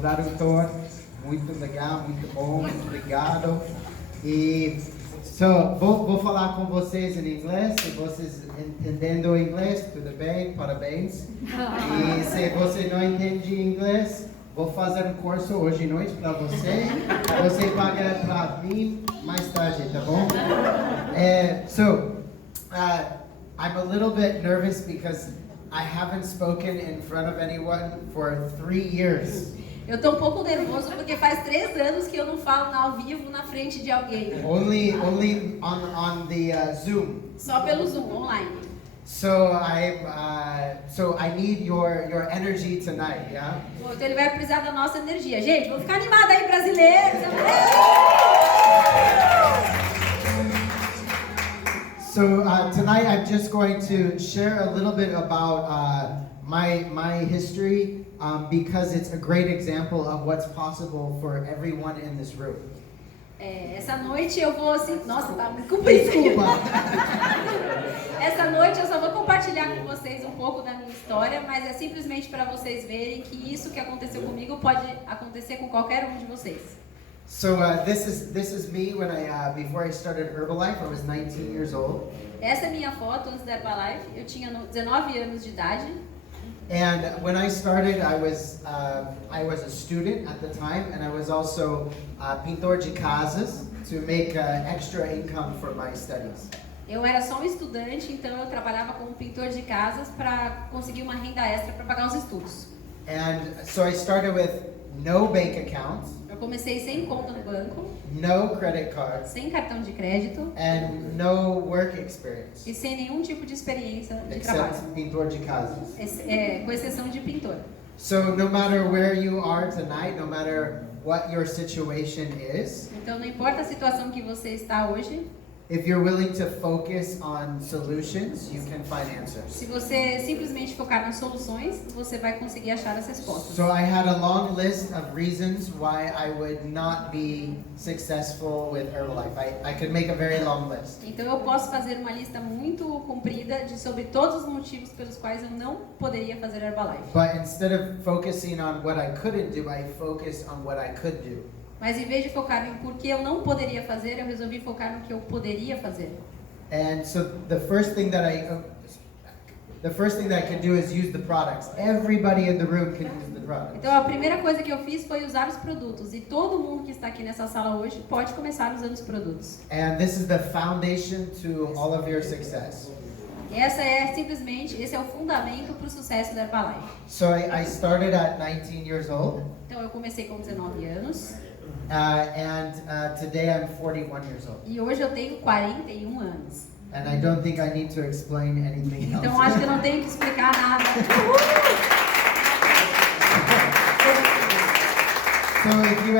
tradutor. Muito legal, muito bom, muito obrigado. E vou falar com vocês em inglês. Se vocês entendem inglês, tudo bem, parabéns. E se você não entende inglês, vou fazer um curso hoje à noite para você. Você paga para mim mais tarde, tá bom? I'm a little bit nervous because I haven't spoken in front of anyone for 3 years. Eu tô um pouco nervoso porque faz 3 anos que eu não falo ao vivo na frente de alguém. Only on the Zoom. Só pelo Zoom, online. So I need your energy tonight, yeah? Então ele vai precisar da nossa energia. Gente, vamos ficar animados aí, brasileiros! So tonight I'm just going to share a little bit about my history because it's a great example of what's possible for everyone in this room. Essa noite eu vou assim, nossa, tá muito comprido. Desculpa. Essa noite eu só vou compartilhar com vocês um pouco da minha história, mas é simplesmente para vocês verem que isso que aconteceu comigo pode acontecer com qualquer um de vocês. So this is me when before I started Herbalife. I was 19 years old. Essa é minha foto antes da Herbalife. Eu tinha 19 anos de idade. And when I started, I was a student at the time, and I was also pintor de casas to make extra income for my studies. Eu era só um estudante, então eu trabalhava como pintor de casas para conseguir uma renda extra para pagar os estudos. And so I started with no bank account. Eu comecei sem conta no banco, No credit card, sem cartão de crédito and no work experience, e sem nenhum tipo de experiência de except trabalho, pintor de casas. com exceção de pintor. So no matter where you are tonight, no matter what your situation is, Então não importa a situação que você está hoje, if you're willing to focus on solutions, you can find answers. se você simplesmente focar nas soluções, você vai conseguir achar as respostas. So I had a long list of reasons why I would not be successful with Herbalife. I could make a very long list. Então eu posso fazer uma lista muito comprida sobre todos os motivos pelos quais eu não poderia fazer Herbalife. But instead of focusing on what I couldn't do, I focused on what I could do. Mas em vez de focar em por que eu não poderia fazer, eu resolvi focar no que eu poderia fazer. And so the first thing that I can do is use the products. Everybody in the room can use the products. Então a primeira coisa que eu fiz foi usar os produtos. E todo mundo que está aqui nessa sala hoje pode começar usando os produtos. And this is the foundation to all of your success. Esse é o fundamento para o sucesso da Herbalife. So I started at 19 years old. Então eu comecei com 19 anos. Today I'm 41 years old. E hoje eu tenho 41 anos. And I don't think I need to explain anything else. Então acho que eu não tenho que explicar nada. So if you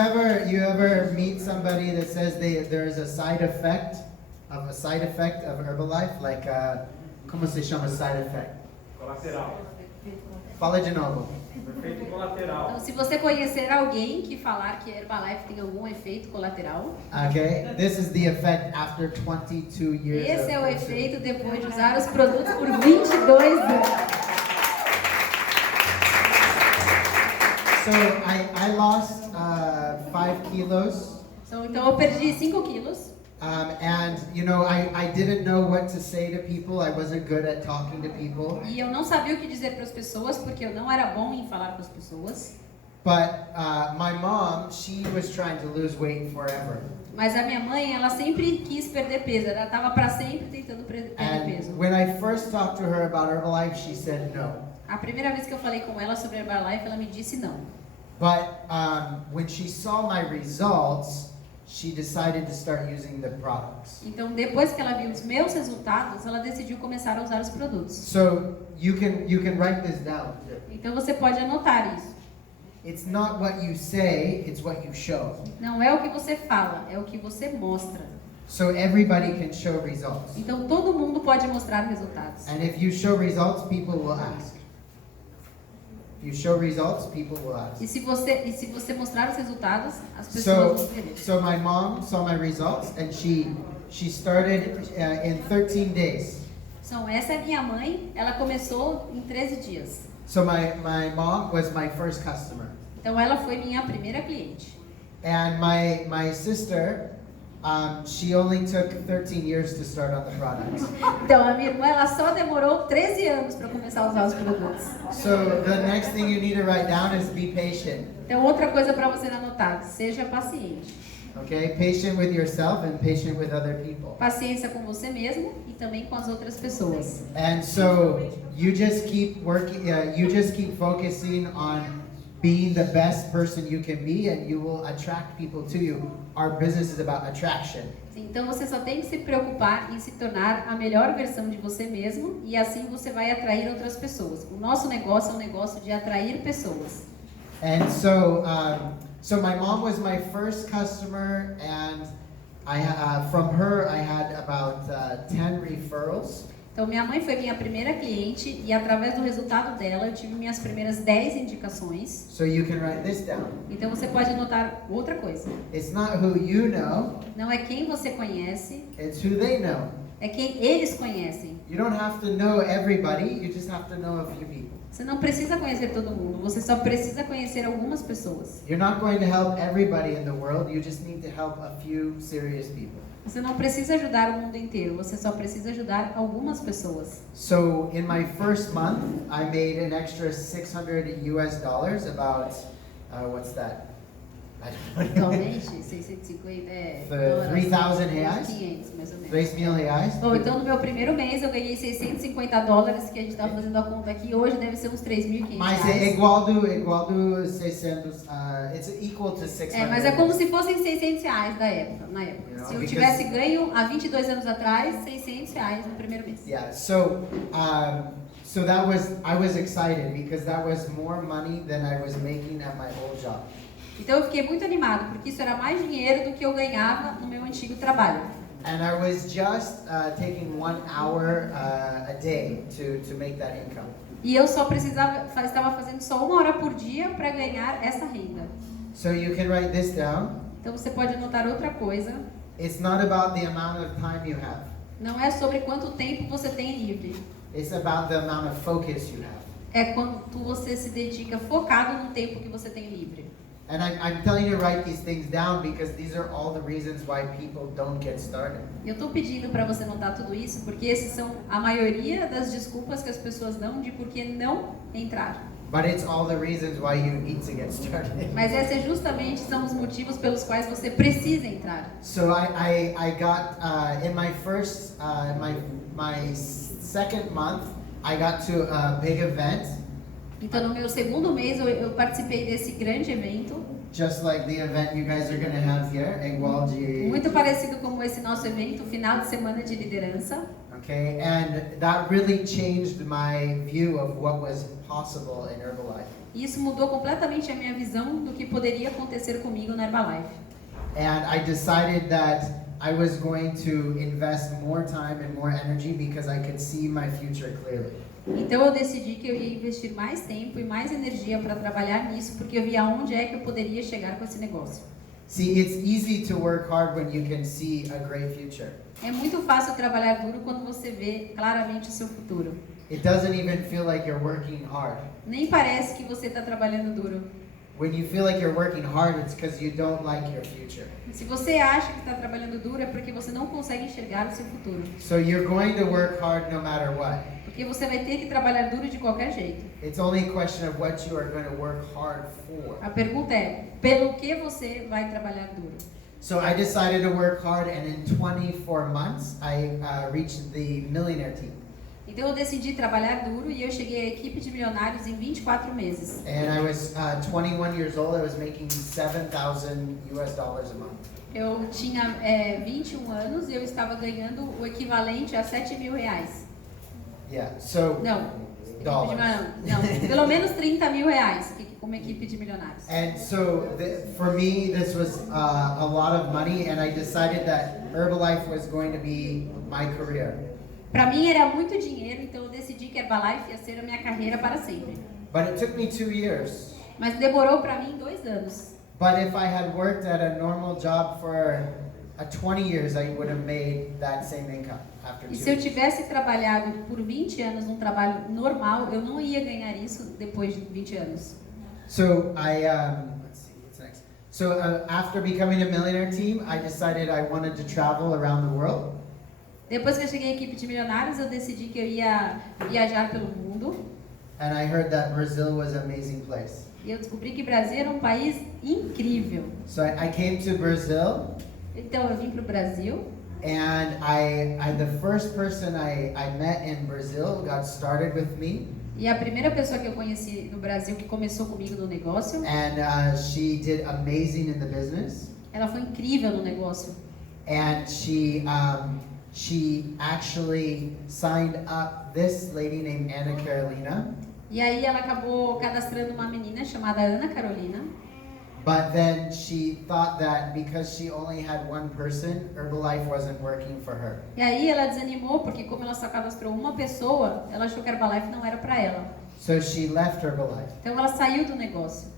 ever meet somebody that says there's a side effect of Herbalife, like como se chama side effect? Colateral. Fala de novo. Efeito colateral. Então, se você conhecer alguém que falar que Herbalife tem algum efeito colateral, Okay, this is the effect after 22 years. esse é o of efeito depois de usar os produtos por 22 anos. So I lost 5 kilos. Então eu perdi 5 quilos. And you know, I didn't know what to say to people. I wasn't good at talking to people. E eu não sabia o que dizer para as pessoas porque eu não era bom em falar com as pessoas. But my mom, she was trying to lose weight forever. Mas a minha mãe, ela sempre quis perder peso. Ela estava para sempre tentando perder peso. And when I first talked to her about Herbalife, she said no. A primeira vez que eu falei com ela sobre Herbalife, ela me disse não. But when she saw my results, she decided to start using the products. Então, depois que ela viu os meus resultados, ela decidiu começar a usar os produtos. So you can write this down. Então, você pode anotar isso. It's not what you say, it's what you show. Não é o que você fala, é o que você mostra. So everybody can show results. Então, todo mundo pode mostrar resultados. And if you show results, people will ask. If you show results, people will ask. E se você mostrar os resultados, as pessoas vão querer. So my mom saw my results and she started in 13 days. Então, essa é minha mãe, ela começou em 13 dias. So my mom was my first customer. Então ela foi minha primeira cliente. And my sister, she only took 13 years to start on the products. Então a minha irmã ela só demorou 13 anos para começar a usar os produtos. So the next thing you need to write down is be patient. Então outra coisa para você anotar, seja paciente. Okay, patient with yourself and patient with other people. Paciência com você mesmo e também com as outras pessoas. And so you just keep working, you just keep focusing on being the best person you can be, and you will attract people to you. Our business is about attraction. Então você só tem que se preocupar em se tornar a melhor versão de você mesmo e assim você vai atrair outras pessoas. O nosso negócio é um negócio de atrair pessoas. And so, so my mom was my first customer, and from her I had about 10 referrals. Então minha mãe foi minha primeira cliente e através do resultado dela eu tive minhas primeiras 10 indicações. So you can write this down. Então você pode anotar outra coisa. It's not who you know, Não é quem você conhece, it's who they know. é quem eles conhecem. You don't have to know everybody, you just have to know a few people. Você não precisa conhecer todo mundo, você só precisa conhecer algumas pessoas. You're not going to help everybody in the world, you just need to help a few serious people. Você não precisa ajudar o mundo inteiro, você só precisa ajudar algumas pessoas. So in my first month, I made an extra $600 about, what's that? I don't know. Atualmente, 650 3,000 reais? 500, mais ou menos. 3,000 reais? Bom, então no meu primeiro mês eu ganhei $650, que a gente estava fazendo a conta aqui, hoje deve ser uns 3.500 Mas reais. é igual do 600, it's equal to 600. Mas é como se fossem $600 na época. You know, Se eu because- tivesse ganho há 22 anos atrás, $600 no primeiro mês. Yeah, so I was excited because that was more money than I was making at my old job. Então eu fiquei muito animado, porque isso era mais dinheiro do que eu ganhava no meu antigo trabalho. And I was just taking 1 hour a day to make that income. E eu só estava fazendo só 1 hora por dia para ganhar essa renda. So you can write this down. Então você pode anotar outra coisa. It's not about the amount of time you have. Não é sobre quanto tempo você tem livre. It's about the amount of focus you have. É quanto você se dedica focado no tempo que você tem livre. And I'm telling you to write these things down because these are all the reasons why people don't get started. Eu estou pedindo para você anotar tudo isso porque esses são a maioria das desculpas que as pessoas dão de por que não entrar. But it's all the reasons why you need to get started. Mas esses justamente são os motivos pelos quais você precisa entrar. So I got in my first my second month I got to a big event. Então no meu segundo mês eu participei desse grande evento. Just like the event you guys are going to have here, igual de. Muito parecido como esse nosso evento, final de semana de liderança. Okay, and that really changed my view of what was possible in Herbalife. E isso mudou completamente a minha visão do que poderia acontecer comigo na Herbalife. And I decided that I was going to invest more time and more energy because I could see my future clearly. Então eu decidi que eu ia investir mais tempo e mais energia para trabalhar nisso, porque eu via onde é que eu poderia chegar com esse negócio. See, it's easy to work hard when you can see a great future. É muito fácil trabalhar duro quando você vê claramente o seu futuro. It doesn't even feel like you're working hard. Nem parece que você está trabalhando duro. When you feel like you're working hard, it's because you don't like your future. Se você acha que está trabalhando duro, é porque você não consegue enxergar o seu futuro. So you're going to work hard no matter what. Porque você vai ter que trabalhar duro de qualquer jeito. It's only a question of what you are going to work hard for. A pergunta é, pelo que você vai trabalhar duro? So I decided to work hard, and in 24 months, I reached the millionaire team. Então eu decidi trabalhar duro e eu cheguei à equipe de milionários em 24 meses. And I was 21 years old. I was making $7,000 a month. Eu tinha 21 anos e eu estava ganhando o equivalente a R$7.000. Yeah. So Não, dollars. não, pelo menos R$30.000 como equipe de milionários. And so for me, this was a lot of money, and I decided that Herbalife was going to be my career. Para mim era muito dinheiro, então eu decidi que Herbalife ia ser a minha carreira para sempre. But it took me 2 years. Mas demorou para mim 2 anos. But if I had worked at a normal job for 20 years, I would have made that same income after 2 E se eu years. tivesse trabalhado por 20 anos num trabalho normal, eu não ia ganhar isso depois de 20 anos. So let's see, what's next? So after becoming a millionaire team, I decided I wanted to travel around the world. Depois que eu cheguei à equipe de milionários, eu decidi que eu ia viajar pelo mundo. And I heard that Brazil was an amazing place. E eu descobri que Brasil era um país incrível. So I came to Brazil, Então eu vim para o Brasil. and the first person I met in Brazil got started with me, E a primeira pessoa que eu conheci no Brasil que começou comigo no negócio, and she did amazing in the business, ela foi incrível no negócio. and she actually signed up this lady named Ana Carolina. E aí ela acabou cadastrando uma menina chamada Ana Carolina. But then she thought that because she only had one person, Herbalife wasn't working for her. E aí ela desanimou porque como ela só cadastrou uma pessoa, ela achou que a Herbalife não era para ela. So she left Herbalife. Então ela saiu do negócio.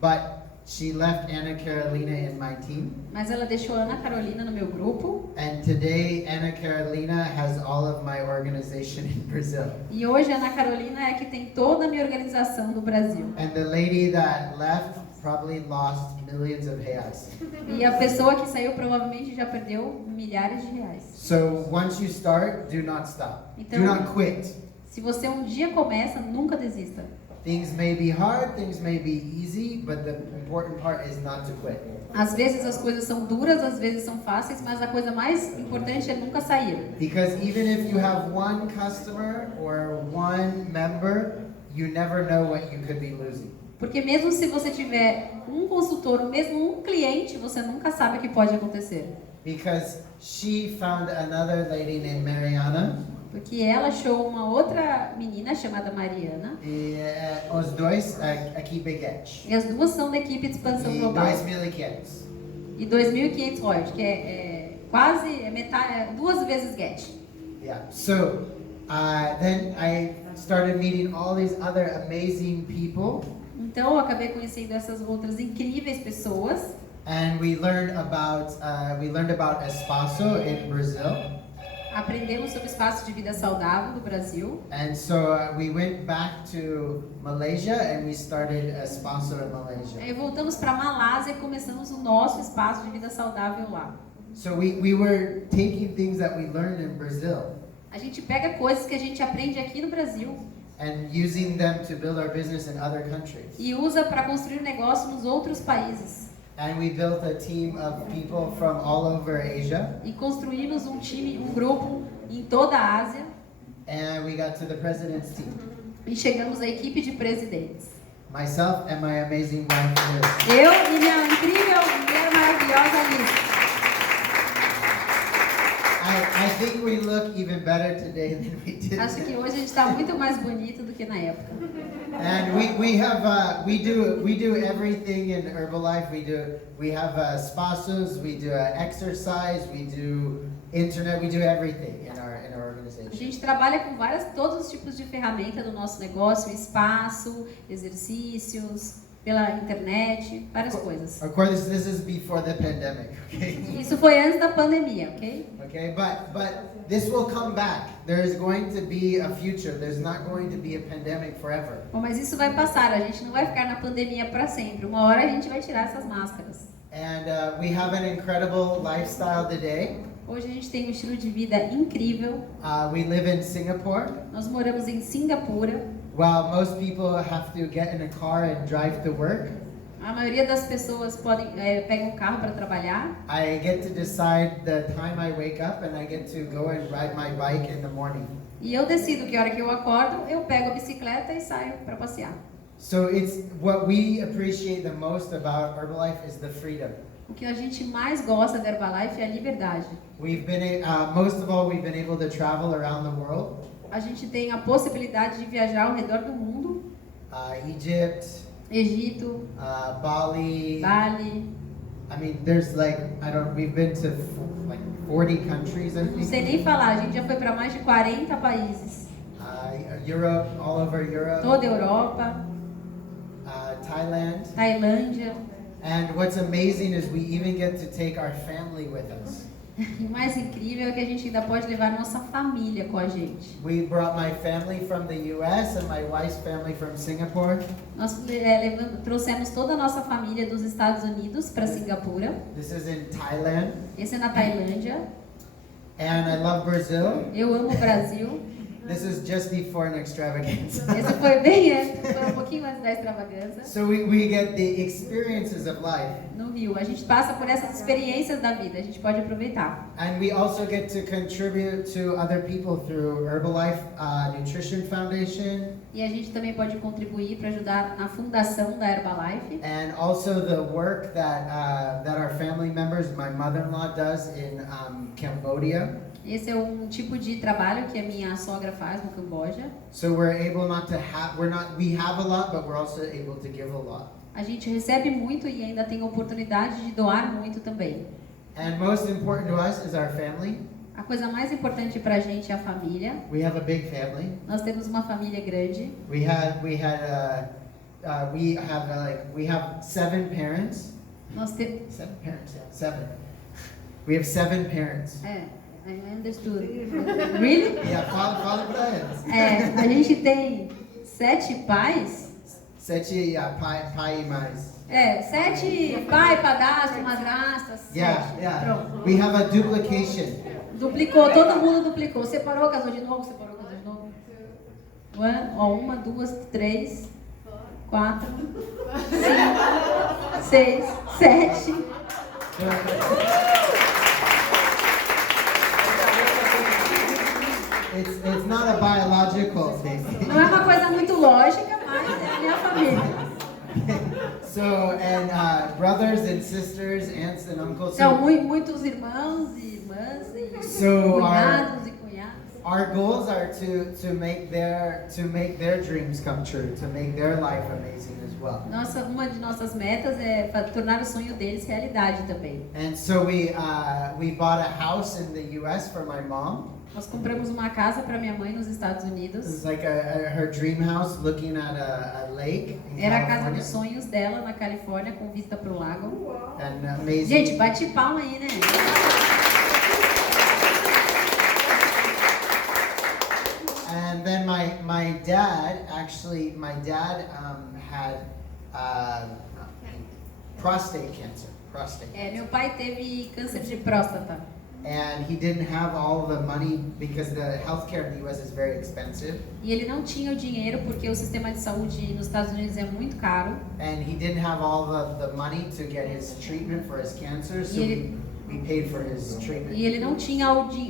But she left Ana Carolina in my team. Mas ela deixou a Ana Carolina no meu grupo. And today Ana Carolina has all of my organization in Brazil. E hoje a Ana Carolina é que tem toda a minha organização do Brasil. And the lady that left probably lost millions of reais. E a pessoa que saiu provavelmente já perdeu milhares de reais. So once you start, do not stop. Então, Do not quit. Se você um dia começa, nunca desista. Things may be hard, things may be easy, but the important part is not to quit. Às vezes as coisas são duras, às vezes são fáceis, mas a coisa mais importante é nunca sair. Because even if you have one customer or one member, you never know what you could be losing. Porque mesmo se você tiver um consultor ou mesmo um cliente, você nunca sabe o que pode acontecer. Because she found another lady named Mariana. Porque ela achou uma outra menina chamada Mariana. E os dois aqui Beguete. E as duas são da equipe de expansão E global. 2.500. E 2.500 royalties, que quase metade, 2 vezes get. Yeah. So then I started meeting all these other amazing people. Então eu acabei conhecendo essas outras incríveis pessoas. And we learned about espaço in Brazil. Aprendemos sobre o espaço de vida saudável do Brasil. And so we went back to Malaysia and we started espaço in Malaysia. Aí voltamos para Malásia e começamos o nosso espaço de vida saudável lá. So we were taking things that we learned in Brazil A gente pega coisas que a gente aprende aqui no Brasil and using them to build our business in other countries. e usa para construir negócio nos outros países. And we built a team of people from all over Asia. E construímos um time, um grupo em toda a Ásia And we got to the president's team. e chegamos à equipe de presidentes. Myself and my amazing wife Liz. Eu e minha incrível mulher maravilhosa Liz. I think we look even better today than we did. Acho que hoje a gente está muito mais bonito do que na época. And we do everything in Herbalife. We have espaços, we do exercise, we do internet, we do everything in our A organization. gente trabalha com todos os tipos de ferramenta do nosso negócio, espaço, exercícios, pela internet, várias coisas. Of course, this is before the pandemic, okay? Isso foi antes da pandemia, ok? Okay, but this will come back. There is going to be a future. There's not going to be a pandemic forever. Bom, mas isso vai passar, a gente não vai ficar na pandemia para sempre. Uma hora a gente vai tirar essas máscaras. And we have an incredible lifestyle today. Hoje a gente tem um estilo de vida incrível. We live in Singapore. Nós moramos em Singapura. While most people have to get in a car and drive to work, A maioria das pessoas pegam um carro para trabalhar. I get to decide the time I wake up and I get to go and ride my bike in the morning. E eu decido que a hora que eu acordo, eu pego a bicicleta e saio para passear. So it's what we appreciate the most about Herbalife is the freedom. O que a gente mais gosta da Herbalife é a liberdade. We've been most of all we've been able to travel around the world. A gente tem a possibilidade de viajar ao redor do mundo. Egypt, Egito, Bali. Bali. I mean, there's we've been to like 40 countries, I Não sei think. nem falar, a gente já foi para mais de 40 países. Europe, all over Europe. Toda a Europa, Thailand. Tailândia. And what's amazing is we even get to take our family with us. E o mais incrível é que a gente ainda pode levar nossa família com a gente. We brought my family from the U.S. and my wife's family from Singapore. Nós trouxemos toda a nossa família dos Estados Unidos para Singapura. This is in Thailand. Esse é na Tailândia. And I love Brazil. Eu amo o Brasil. This is just before an extravaganza. Esse foi bem antes, foi um pouquinho antes da extravagância. So we get the experiences of life. No Rio, a gente passa por essas experiências da vida, a gente pode aproveitar. And we also get to contribute to other people through Herbalife Nutrition Foundation. E a gente também pode contribuir para ajudar na fundação da Herbalife. And also the work that our family members, my mother-in-law does in Cambodia. Esse é um tipo de trabalho que a minha sogra faz no Camboja. So we're able not to have, we have a lot, but we're also able to give a lot. A gente recebe muito e ainda tem a oportunidade de doar muito também. And most important to us is our family. A coisa mais importante para a gente é a família. We have a big family. Nós temos uma família grande. We have 7 parents. Nós temos 7 parents, yeah, 7. We have 7 parents. I understood. Really? Yeah, fala pra eles. A gente tem 7 pais. 7 pai e mais. 7 pai, padrasto, madrasta, 7. Yeah. Pronto. We have a duplication. Duplicou, todo mundo duplicou. Separou, casou de novo, separou, casou de novo. 1, 2, 3, 4, 5, 6, 7. It's not a biological thing. Não é uma coisa muito lógica, mas é a minha família. So, and brothers and sisters, aunts and uncles. Então, muitos irmãos e irmãs e cunhados e cunhadas. Our goals are to make their dreams come true, to make their life amazing as well. Uma de nossas metas é tornar o sonho deles realidade também. And so we bought a house in the U.S. for my mom. Nós compramos uma casa para minha mãe nos Estados Unidos. It's like her dream house looking at a lake in Era a casa California. dos sonhos dela na Califórnia com vista para o lago. And amazing. Gente, bate palma aí, né? And then my dad had prostate cancer. Meu pai teve câncer de próstata. And he didn't have all the money because the healthcare in the U.S. is very expensive. E ele não tinha o dinheiro porque o sistema de saúde nos Estados Unidos é muito caro. And he didn't have all the money to get his treatment for his cancer, so we paid for his treatment. E ele não tinha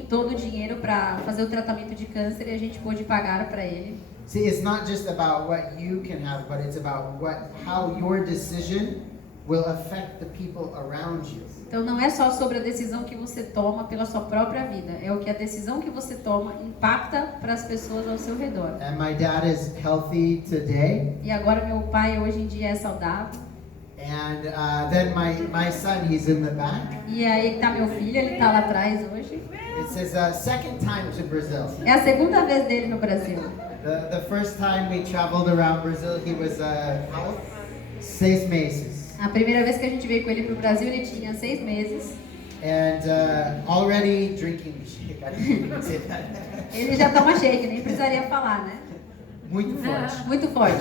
todo o dinheiro para fazer o tratamento de câncer e a gente pôde pagar para ele. See, it's not just about what you can have, but it's about how your decision will affect the people around you. Então não é só sobre a decisão que você toma pela sua própria vida, é o que a decisão que você toma impacta para as pessoas ao seu redor. And my dad is healthy today. E agora meu pai hoje em dia é saudável. And then my son, he's in the back. E aí está meu filho, ele está lá atrás hoje. It's his second time to Brazil. É a segunda vez dele no Brasil. The first time we traveled around Brazil, he was 6 meses. A primeira vez que a gente veio com ele para o Brasil, ele tinha 6 meses. And already drinking shake. I didn't even say that. Ele já toma shake, nem precisaria falar, né? Muito forte. Muito forte.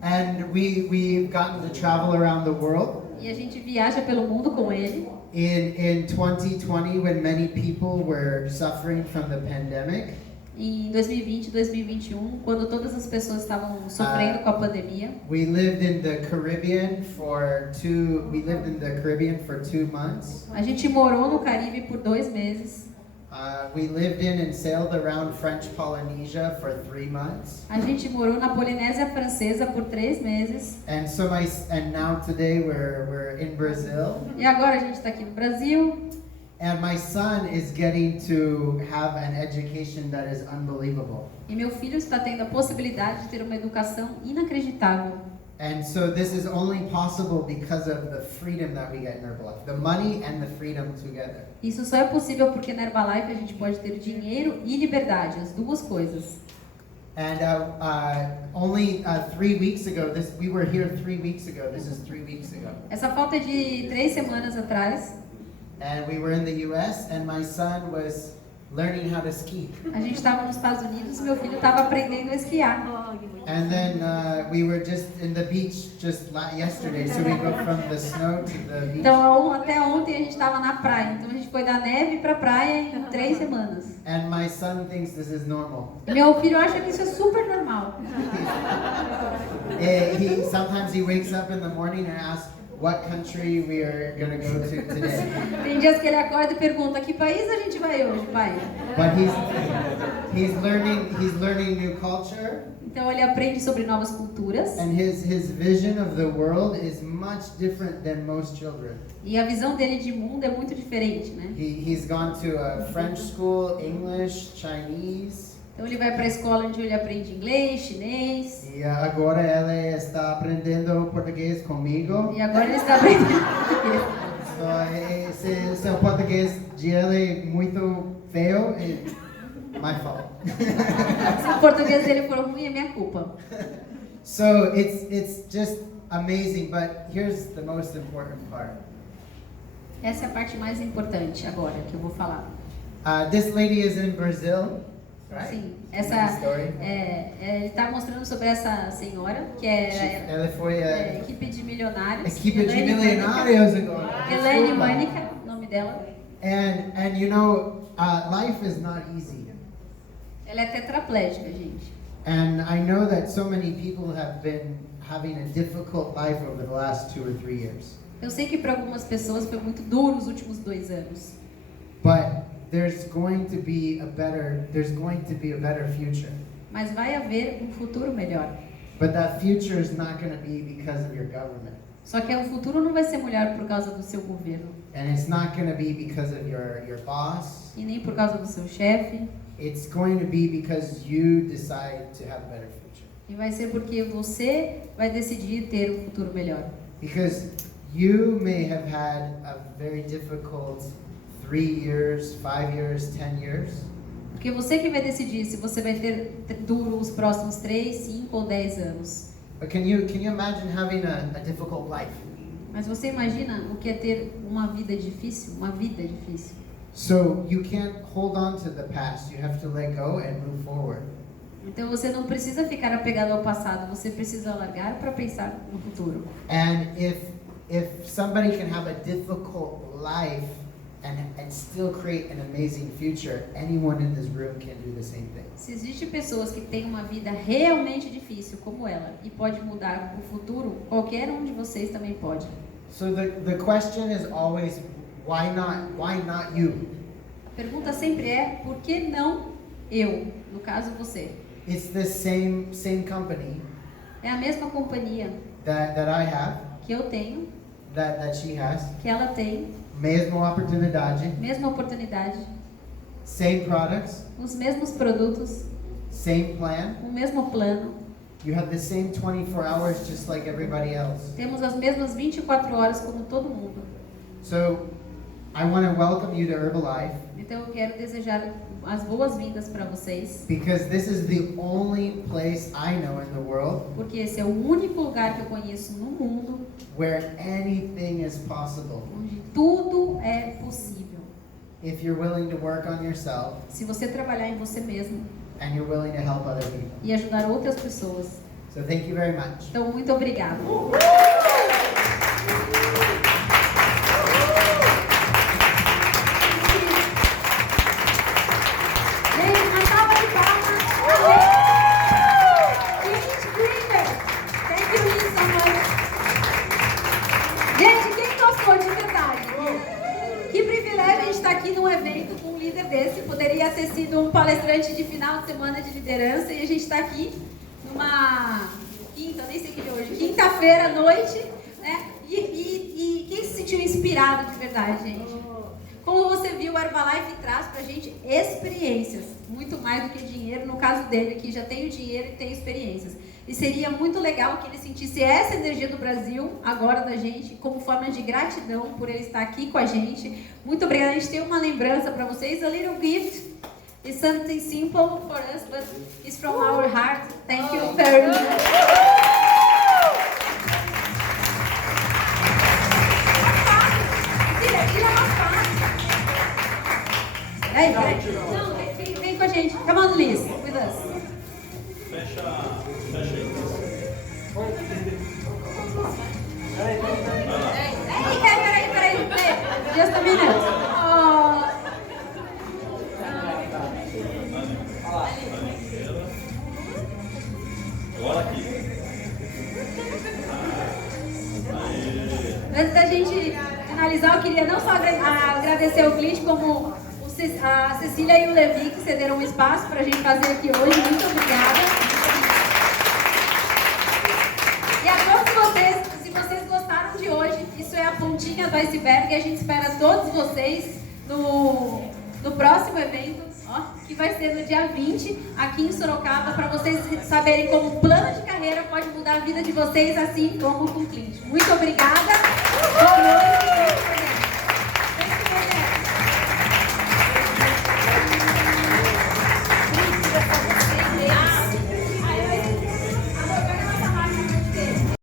And we've gotten to travel around the world. E a gente viaja pelo mundo com ele. In 2020, when many people were suffering from the pandemic. Em 2020, 2021, quando todas as pessoas estavam sofrendo com a pandemia. We lived in the Caribbean for 2 months. A gente morou no Caribe por 2 meses. We lived in and sailed around French Polynesia for 3 months. A gente morou na Polinésia Francesa por 3 meses. And now today we're in Brazil. E agora a gente está aqui no Brasil. And my son is getting to have an education that is unbelievable. E meu filho está tendo a possibilidade de ter uma educação inacreditável. And so this is only possible because of the freedom that we get in Herbalife. The money and the freedom together. Isso só é possível porque na Herbalife a gente pode ter dinheiro e liberdade, as duas coisas. And only 3 weeks ago, we were here 3 weeks ago. This is 3 weeks ago. Essa foto é de 3 semanas atrás. And we were in the U.S. and my son was learning how to ski. A gente estava nos Estados Unidos, meu filho estava aprendendo a esquiar. And then we were just in the beach yesterday, so we go from the snow to the beach. Então, até ontem a gente estava na praia. Então, a gente foi da neve para a praia em 3 semanas. And my son thinks this is normal. E meu filho acha que isso é super normal. Sometimes he wakes up in the morning and asks what country we are going to go to today. Tem dias que ele acorda e pergunta: que país a gente vai hoje, pai? But he's learning new culture. Então ele aprende sobre novas culturas. And his vision of the world is much different than most children. E a visão dele de mundo é muito diferente, né? He's gone to a French school, English, Chinese. Então ele vai para a escola onde ele aprende inglês, chinês. E agora ele está aprendendo português comigo. E agora ele está aprendendo português. So, se o português dele muito feio, my fault. Se o português dele for ruim, é minha culpa. So it's just amazing, but here's the most important part. Essa é a parte mais importante agora que eu vou falar. This lady is in Brazil, right? Sim, ele está mostrando sobre essa senhora que Ela foi equipe de milionários. Equipe de milionários agora. Elaine Mânica, o nome dela. And you know, life is not easy. Ela é tetraplégica, gente. And I know that so many people have been having a difficult life over the last 2 or 3 years. Eu sei que para algumas pessoas foi muito duro os últimos 2 anos. But there's going to be a better future. Mas vai haver um futuro melhor. But that future is not going to be because of your government. Só que o futuro não vai ser melhor por causa do seu governo. And it's not going to be because of your boss. E nem por causa do seu chefe. It's going to be because you decide to have a better future. E vai ser porque você vai decidir ter um futuro melhor. Because you may have had a very difficult 3 years, 5 years, 10 years. Porque você que vai decidir se você vai ter duro os próximos 3, 5 ou 10 anos. But can you imagine having a difficult life? Mas você imagina o que é ter uma vida difícil? Uma vida difícil. So you can't hold on to the past. You have to let go and move forward. Então você não precisa ficar apegado ao passado, você precisa largar para pensar no futuro. And if somebody can have a difficult life and still create an amazing future, anyone in this room can do the same thing. Se existem pessoas que têm uma vida realmente difícil como ela e pode mudar o futuro, qualquer um de vocês também pode. So the question is always, why not you? A pergunta sempre é, por que não eu? No caso, você. It's the same company É a mesma companhia that I have, que eu tenho, that she has, que ela tem, mesma oportunidade, mesma oportunidade, same products, os mesmos produtos, same plan. o mesmo plano. You have the same 24 hours just like everybody else. Temos as mesmas 24 horas como todo mundo. So I want to welcome you to Herbalife Então eu quero desejar as boas-vindas para vocês, because this is the only place I know in the world porque esse é o único lugar que eu conheço no mundo where anything is possible. onde tudo é possível. If you're willing to work on yourself Se você trabalhar em você mesmo and you're willing to help other people. e ajudar outras pessoas. So thank you very much. Então, muito obrigada. Gente, uma salva de palmas. GRIMBERG. Thank you so much. Gente, quem gostou de verdade? Que privilégio a gente estar aqui num evento com um líder desse. Poderia ter sido um palestrante de final de semana de liderança e a gente está aqui numa quinta, nem sei que dia é hoje, quinta-feira à noite, né? E quem se sentiu inspirado de verdade, gente? Como você viu, o Herbalife traz pra gente experiências, muito mais do que dinheiro. No caso dele, que já tem o dinheiro e tem experiências. E seria muito legal que ele sentisse essa energia do Brasil, agora da gente, como forma de gratidão por ele estar aqui com a gente. Muito obrigada. A gente tem uma lembrança para vocês, a little gift. It's something simple for us, but it's from our heart. Thank you very much. Aí, não, vem com a gente. Come on, Liz, with us. Fecha aí. Peraí. Just a minute. Oh. Agora aqui. Antes da gente finalizar, eu queria não só agradecer o CLINT, como a Cecília e o Levi, que cederam um espaço para a gente fazer aqui hoje. Muito obrigada. E a todos vocês, se vocês gostaram de hoje, isso é a pontinha do iceberg, e a gente espera todos vocês no próximo evento, que vai ser no dia 20, aqui em Sorocaba, para vocês saberem como o plano de carreira pode mudar a vida de vocês, assim como com o CLINT. Muito obrigada. Boa noite.